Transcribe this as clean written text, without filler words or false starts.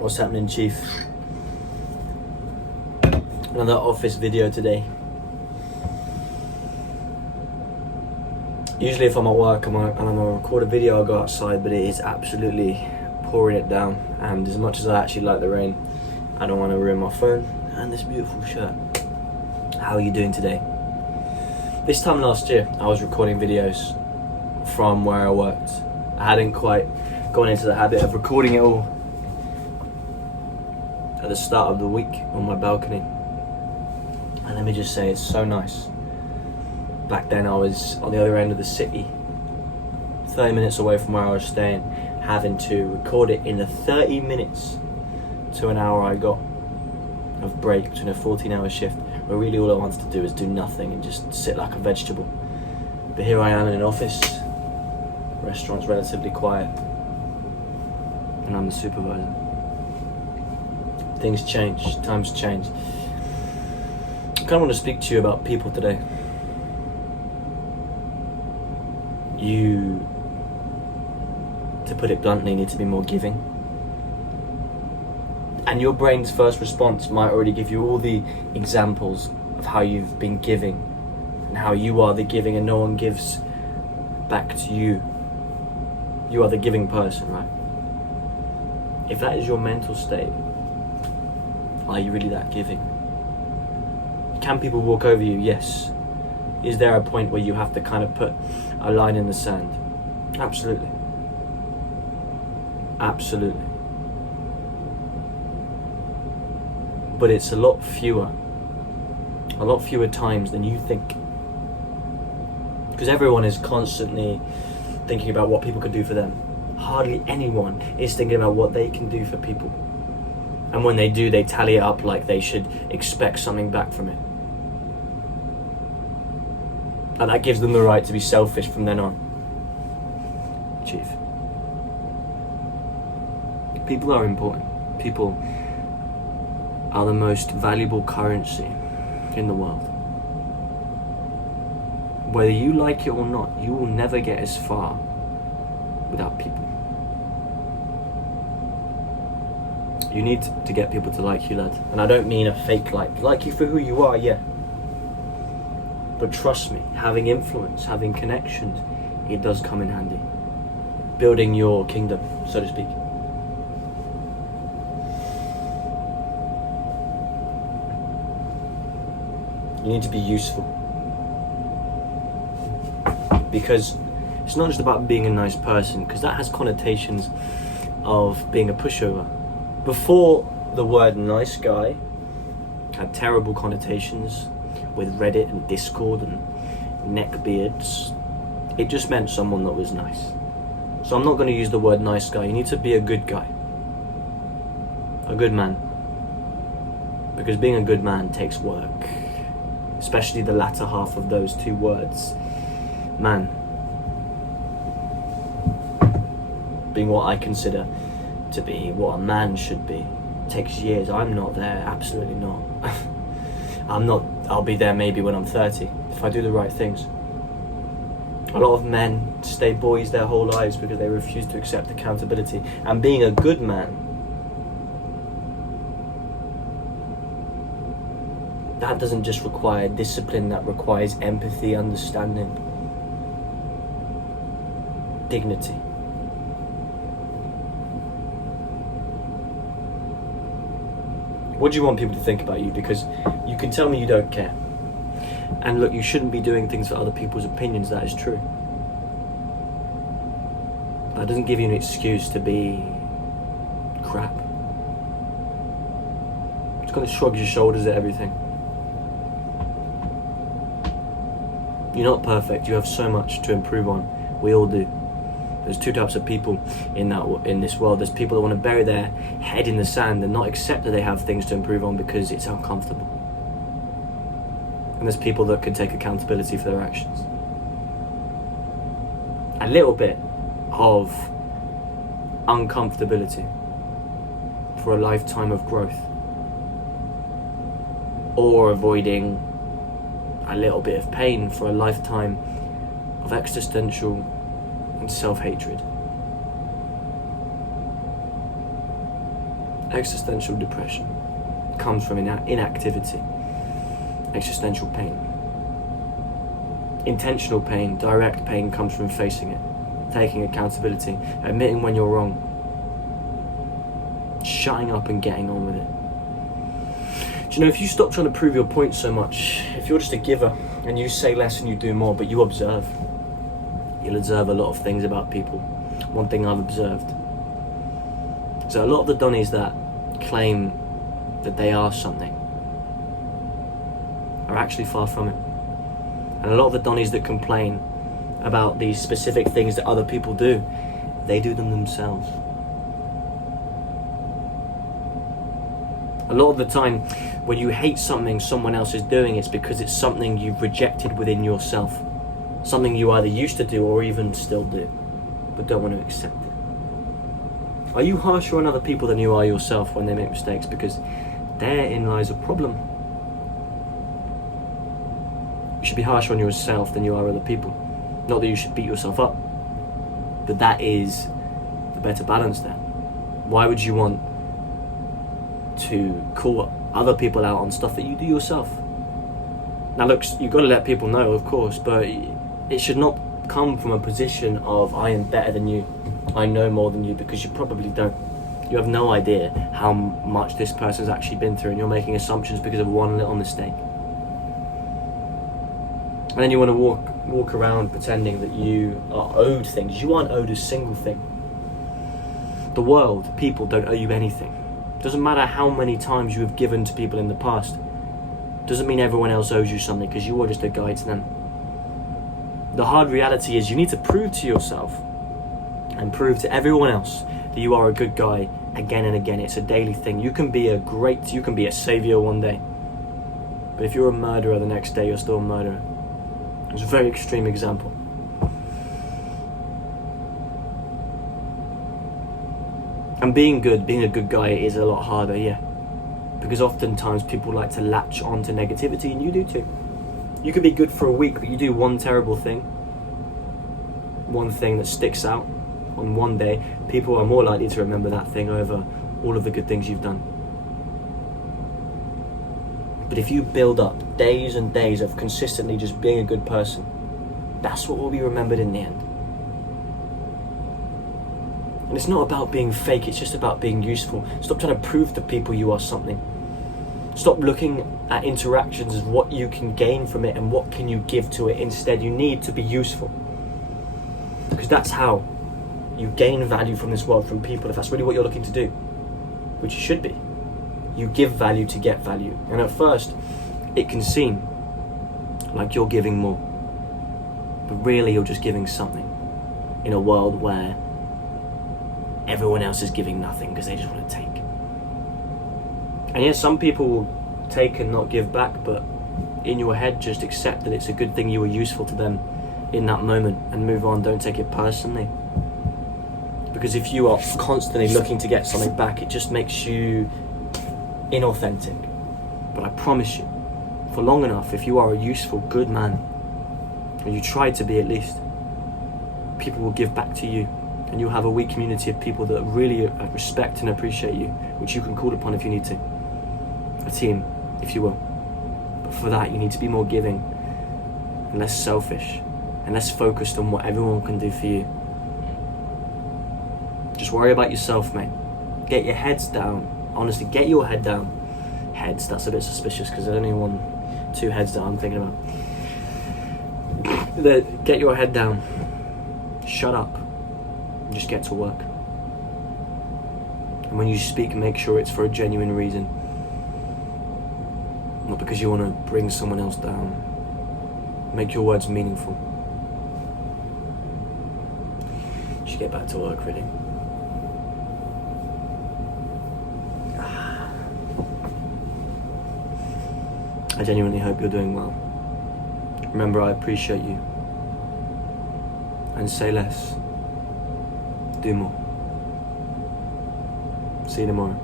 What's happening, Chief? Another office video today. Usually if I'm at work and I'm gonna record a video, I'll go outside, but it is absolutely pouring it down, and as much as I actually like the rain, I don't want to ruin my phone and this beautiful shirt. How are you doing today? This time last year, I was recording videos from where I worked. I hadn't quite gone into the habit of recording it all at the start of the week on my balcony. And let me just say, it's so nice. Back then I was on the other end of the city, 30 minutes away from where I was staying, having to record it in the 30 minutes to an hour I got of break between a 14-hour shift, where really all I wanted to do is do nothing and just sit like a vegetable. But here I am in an office, restaurant's relatively quiet, and I'm the supervisor. Things change, times change. I kind of want to speak to you about people today. You, to put it bluntly, need to be more giving. And your brain's first response might already give you all the examples of how you've been giving and how you are the giving and no one gives back to you. You are the giving person, right? If that is your mental state, are you really that giving? Can people walk over you? Yes. Is there a point where you have to kind of put a line in the sand? Absolutely. Absolutely. But it's a lot fewer times than you think. Because everyone is constantly thinking about what people could do for them. Hardly anyone is thinking about what they can do for people. And when they do, they tally it up like they should expect something back from it. And that gives them the right to be selfish from then on. Chief. People are important. People are the most valuable currency in the world. Whether you like it or not, you will never get as far without people. You need to get people to like you, lad. And I don't mean a fake like you for who you are, yeah. But trust me, having influence, having connections, it does come in handy. Building your kingdom, so to speak. You need to be useful. Because it's not just about being a nice person, because that has connotations of being a pushover. Before, the word nice guy had terrible connotations with Reddit and Discord and neckbeards. It just meant someone that was nice. So I'm not going to use the word nice guy. You need to be a good guy. A good man. Because being a good man takes work. Especially the latter half of those two words. Man. Being what I consider to be what a man should be takes years. I'm not there, absolutely not. I'll be there maybe when I'm 30, if I do the right things. A lot of men stay boys their whole lives because they refuse to accept accountability. And being a good man, that doesn't just require discipline, that requires empathy, understanding, dignity. What do you want people to think about you? Because you can tell me you don't care. And look, you shouldn't be doing things for other people's opinions, that is true. That doesn't give you an excuse to be crap. Just kind of shrug your shoulders at everything. You're not perfect, you have so much to improve on. We all do. There's two types of people in this world. There's people that want to bury their head in the sand and not accept that they have things to improve on because it's uncomfortable. And there's people that can take accountability for their actions. A little bit of uncomfortability for a lifetime of growth. Or avoiding a little bit of pain for a lifetime of existential and self-hatred. Existential depression comes from inactivity, existential pain. Intentional pain, direct pain, comes from facing it, taking accountability, admitting when you're wrong, shutting up and getting on with it. Do you know, if you stop trying to prove your point so much, if you're just a giver and you say less and you do more, but you observe, you'll observe a lot of things about people. One thing I've observed, so a lot of the Donnies that claim that they are something are actually far from it. And a lot of the Donnies that complain about these specific things that other people do, they do them themselves. A lot of the time, when you hate something someone else is doing, it's because it's something you've rejected within yourself. Something you either used to do or even still do, but don't want to accept it. Are you harsher on other people than you are yourself when they make mistakes? Because therein lies a problem. You should be harsher on yourself than you are other people. Not that you should beat yourself up, but that is the better balance there. Why would you want to call other people out on stuff that you do yourself? Now look, you've got to let people know, of course, but it should not come from a position of I am better than you, I know more than you, because you probably don't. You have no idea how much this person's actually been through, and you're making assumptions because of one little mistake. And then you want to walk around pretending that you are owed things. You aren't owed a single thing. The world, people don't owe you anything. Doesn't matter how many times you have given to people in the past. Doesn't mean everyone else owes you something, because you are just a guide to them. The hard reality is you need to prove to yourself and prove to everyone else that you are a good guy again and again. It's a daily thing. You can be a savior one day, but if you're a murderer the next day, you're still a murderer. It's a very extreme example. And being a good guy is a lot harder, yeah. Because oftentimes people like to latch onto negativity, and you do too. You could be good for a week, but you do one terrible thing, one thing that sticks out on one day, people are more likely to remember that thing over all of the good things you've done. But if you build up days and days of consistently just being a good person, that's what will be remembered in the end. And it's not about being fake, it's just about being useful. Stop trying to prove to people you are something. Stop looking at interactions as what you can gain from it and what can you give to it. Instead, you need to be useful. Because that's how you gain value from this world, from people, if that's really what you're looking to do, which you should be. You give value to get value. And at first, it can seem like you're giving more. But really, you're just giving something in a world where everyone else is giving nothing because they just want to take. And yes, some people will take and not give back, but in your head, just accept that it's a good thing you were useful to them in that moment and move on. Don't take it personally. Because if you are constantly looking to get something back, it just makes you inauthentic. But I promise you, for long enough, if you are a useful, good man, or you try to be at least, people will give back to you. And you'll have a wee community of people that really respect and appreciate you, which you can call upon if you need to. A team, if you will. But for that, you need to be more giving and less selfish and less focused on what everyone can do for you. Just worry about yourself, mate. Get your heads down. Honestly, get your head down. Heads, that's a bit suspicious because there's only two heads that I'm thinking about. Get your head down. Shut up. And just get to work. And when you speak, make sure it's for a genuine reason. Not because you want to bring someone else down. Make your words meaningful. You should get back to work, really. I genuinely hope you're doing well. Remember, I appreciate you. And say less. Do more. See you tomorrow.